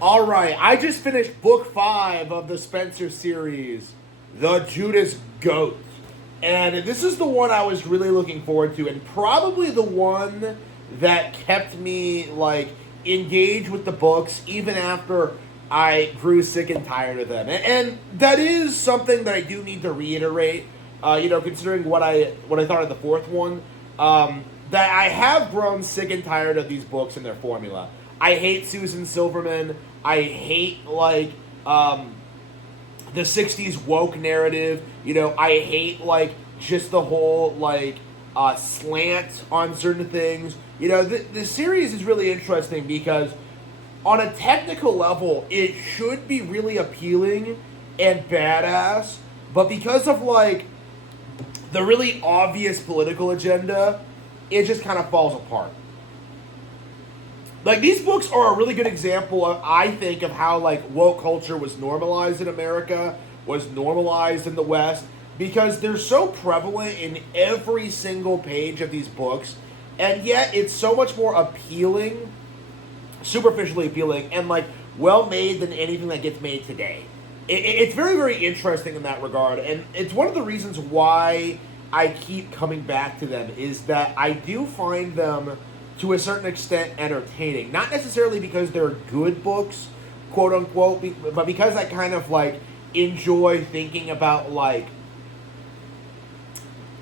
All right, I just finished book 5 of the Spenser series, The Judas Goat. And this is the one I was really looking forward to, and probably the one that kept me, like, engaged with the books even after I grew sick and tired of them. And that is something that I do need to reiterate, considering what I thought of the fourth one. That I have grown sick and tired of these books and their formula. I hate Susan Silverman. I hate the '60s woke narrative. I hate just the whole slant on certain things. The series is really interesting because on a technical level, it should be really appealing and badass, but because of the really obvious political agenda, it just kind of falls apart. These books are a really good example, I think, of how woke culture was normalized in America, was normalized in the West, because they're so prevalent in every single page of these books, and yet it's so much more appealing, superficially appealing, and well made than anything that gets made today. It's very, very interesting in that regard, and it's one of the reasons why I keep coming back to them, is that I do find them to a certain extent entertaining. Not necessarily because they're good books, quote unquote, but because I kind of enjoy thinking about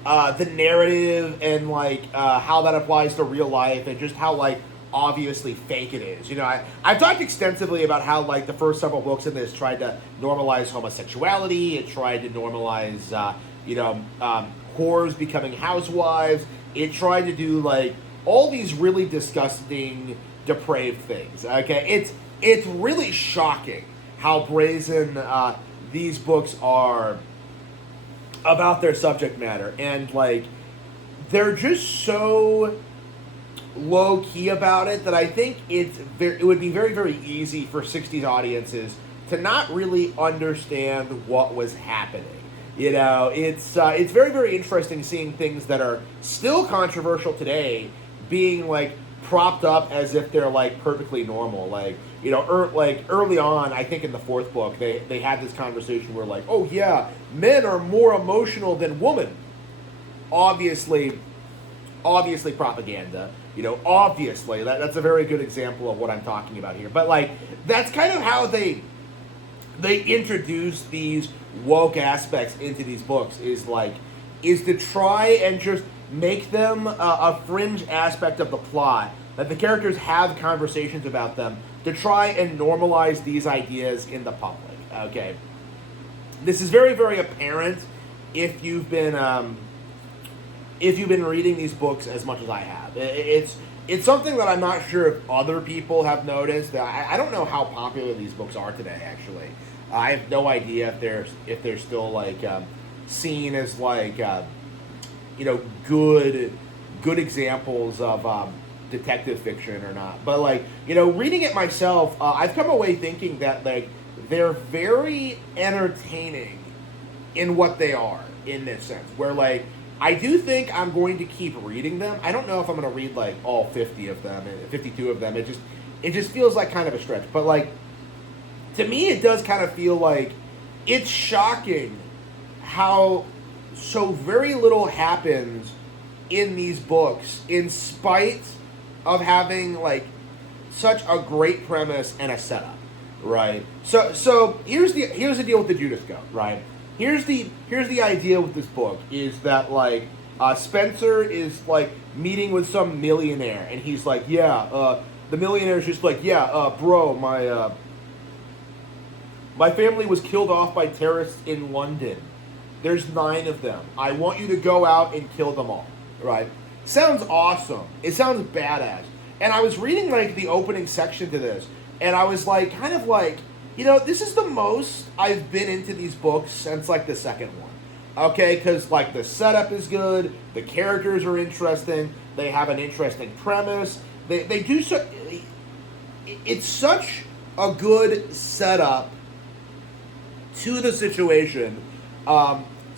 the narrative and how that applies to real life, and just how obviously fake it is. I've talked extensively about how the first several books in this tried to normalize homosexuality. It tried to normalize whores becoming housewives. It tried to do all these really disgusting, depraved things. Okay, it's really shocking how brazen these books are about their subject matter, and they're just so low key about it that I think it would be very, very easy for '60s audiences to not really understand what was happening. It's very, very interesting seeing things that are still controversial today being propped up as if they're perfectly normal. Early on, I think in the fourth book, they had this conversation where oh yeah, men are more emotional than women. Obviously propaganda. Obviously that's a very good example of what I'm talking about here. But that's kind of how they introduce these woke aspects into these books, is to try and just make them a fringe aspect of the plot, that the characters have conversations about them, to try and normalize these ideas in the public. Okay, this is very, very apparent if you've been reading these books as much as I have. It's something that I'm not sure if other people have noticed. I don't know how popular these books are today. Actually, I have no idea if they're still seen as good examples of detective fiction or not. But reading it myself, I've come away thinking that they're very entertaining in what they are, in this sense, where I do think I'm going to keep reading them. I don't know if I'm going to read all 50 of them, 52 of them. It just feels like kind of a stretch. But to me, it does kind of feel it's shocking how so very little happens in these books, in spite of having such a great premise and a setup, right? So here's the deal with the Judas Goat, right? Here's the idea with this book, is that Spenser is meeting with some millionaire, and he's the millionaire's just bro, my family was killed off by terrorists in London. There's 9 of them. I want you to go out and kill them all, right? Sounds awesome. It sounds badass. And I was reading the opening section to this, and I was this is the most I've been into these books since the second one. Okay, because the setup is good, the characters are interesting, they have an interesting premise. They do so. It's such a good setup to the situation.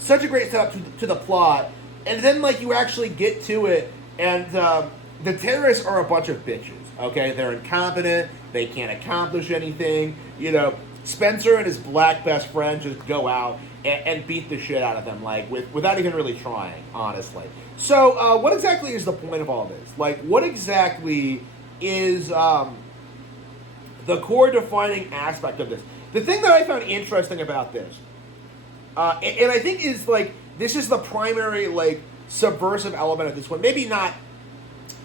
Such a great setup to the plot, and then you actually get to it, and the terrorists are a bunch of bitches. Okay, they're incompetent. They can't accomplish anything. You know, Spenser and his black best friend just go out and beat the shit out of them, like without even really trying, honestly. So, what exactly is the point of all this? Like, what exactly is the core defining aspect of this? The thing that I found interesting about this, and I think is like this is the primary like subversive element of this one. Maybe not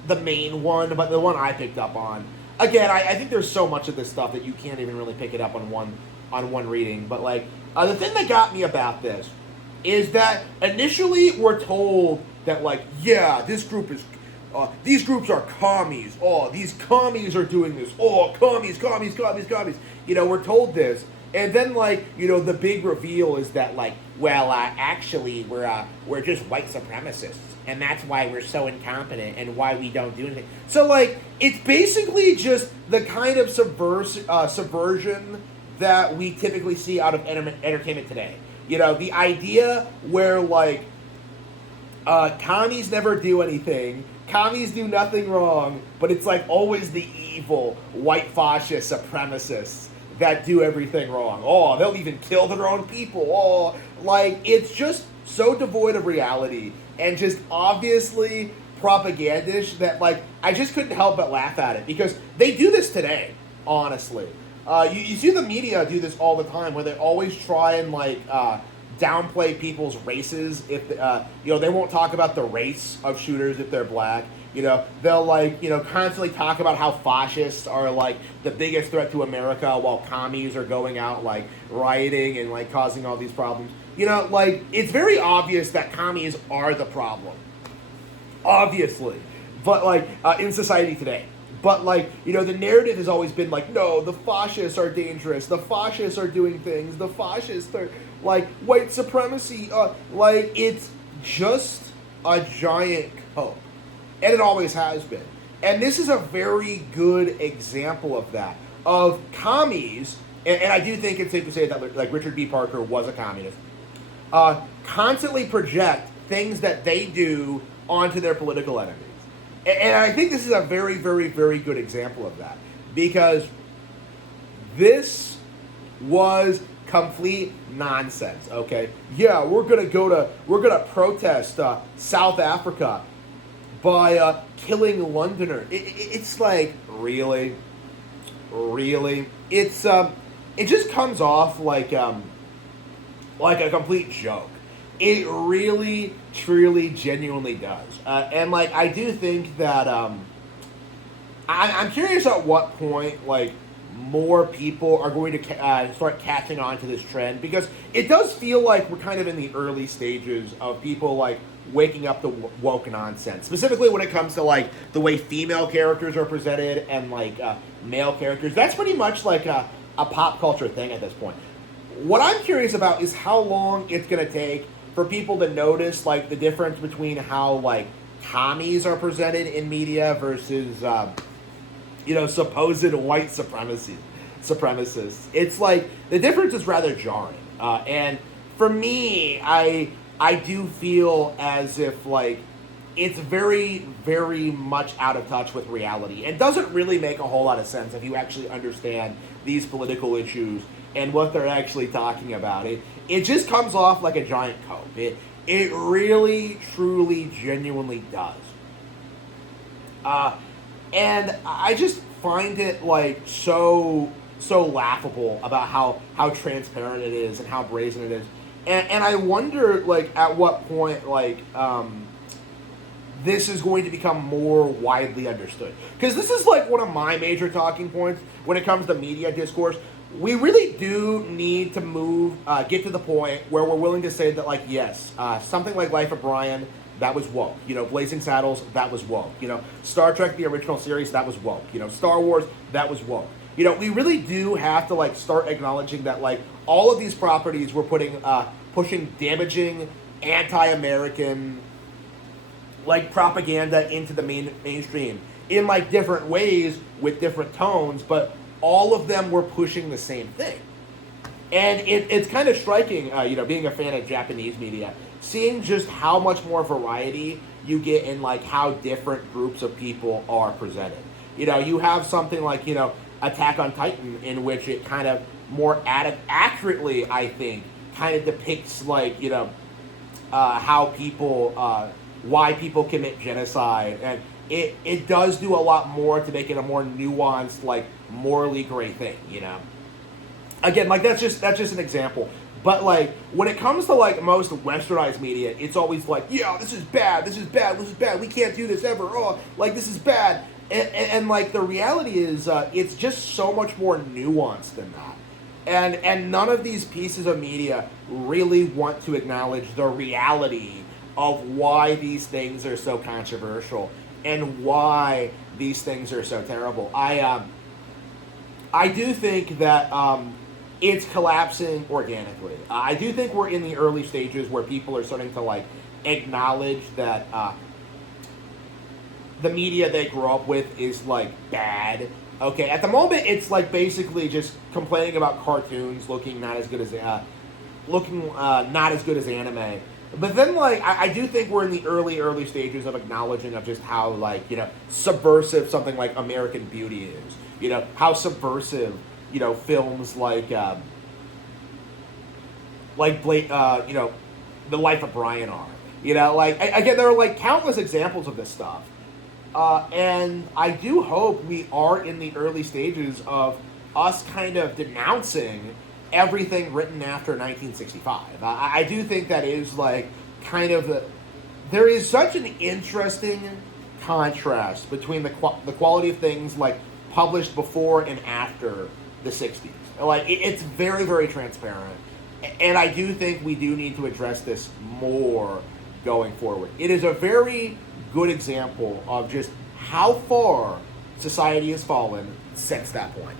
the main one, but the one I picked up on. Again, I think there's so much of this stuff that you can't even really pick it up on one reading. But like the thing that got me about this is that initially we're told that like, yeah, this group is these groups are commies. Oh, these commies are doing this. Oh, commies. You know, we're told this. And then, like, you know, the big reveal is that, like, well, actually, we're just white supremacists. And that's why we're so incompetent and why we don't do anything. So, like, it's basically just the kind of subversion that we typically see out of entertainment today. You know, the idea where, like, commies never do anything. Commies do nothing wrong. But it's, like, always the evil white fascist supremacists that do everything wrong. Oh, they'll even kill their own people. Oh, like, it's just so devoid of reality and just obviously propagandish that, like, I just couldn't help but laugh at it because they do this today, honestly. You see the media do this all the time where they always try and, like, downplay people's races. If you know, they won't talk about the race of shooters if they're black. You know, they'll, like, you know, constantly talk about how fascists are, like, the biggest threat to America while commies are going out, like, rioting and, like, causing all these problems. You know, like, it's very obvious that commies are the problem. Obviously. But, like, in society today. But, like, you know, the narrative has always been, like, no, the fascists are dangerous. The fascists are doing things. The fascists are, like, white supremacy. Like, it's just a giant cope. And it always has been. And this is a very good example of that. Of commies, and I do think it's safe to say that, like, Richard B. Parker was a communist, constantly project things that they do onto their political enemies. And I think this is a very, very, very good example of that. Because this was complete nonsense, okay? Yeah, we're gonna protest South Africa by killing Londoners. It's like, really? It's it just comes off like a complete joke. It really, truly, genuinely does. And, like, I do think that I'm curious at what point, like, more people are going to start catching on to this trend, because it does feel like we're kind of in the early stages of people, like, waking up to woke nonsense, specifically when it comes to, like, the way female characters are presented and, like, male characters. That's pretty much like a pop culture thing at this point. What I'm curious about is how long it's going to take for people to notice, like, the difference between how, like, commies are presented in media versus you know, supposed white supremacists. It's like the difference is rather jarring, and for me, I do feel as if, like, it's very, very much out of touch with reality and doesn't really make a whole lot of sense if you actually understand these political issues and what they're actually talking about. It just comes off like a giant cope. It really, truly, genuinely does. And I just find it, like, so laughable about how transparent it is and how brazen it is. And I wonder, like, at what point, like, this is going to become more widely understood. Because this is, like, one of my major talking points when it comes to media discourse. We really do need to get to the point where we're willing to say that, like, yes, something like Life of Brian, that was woke. You know, Blazing Saddles, that was woke. You know, Star Trek, the original series, that was woke. You know, Star Wars, that was woke. You know, we really do have to, like, start acknowledging that, like, all of these properties were pushing damaging, anti-American, like, propaganda into the mainstream in, like, different ways with different tones, but all of them were pushing the same thing. And it's kind of striking, you know, being a fan of Japanese media, seeing just how much more variety you get in, like, how different groups of people are presented. You have something like, Attack on Titan, in which it kind of more accurately, I think, kind of depicts like, how people, why people commit genocide, and it does do a lot more to make it a more nuanced, like morally great thing. Again, like that's just an example. But like when it comes to like most westernized media, it's always like, yeah, this is bad, this is bad, this is bad. We can't do this ever. Oh, like this is bad. And like the reality is, it's just so much more nuanced than that. And none of these pieces of media really want to acknowledge the reality of why these things are so controversial and why these things are so terrible. I do think that it's collapsing organically. I do think we're in the early stages where people are starting to like acknowledge that the media they grew up with is like bad. Okay, at the moment it's like basically just complaining about cartoons looking not as good as not as good as anime. But then like I do think we're in the early stages of acknowledging of just how like subversive something like American Beauty is. How subversive films like The Life of Brian are. Like again, there are like countless examples of this stuff. And I do hope we are in the early stages of us kind of denouncing everything written after 1965. I do think that is like kind of there is such an interesting contrast between the quality of things like published before and after the 60s. Like it's very, very transparent. And I do think we do need to address this more going forward. It is a very good example of just how far society has fallen since that point.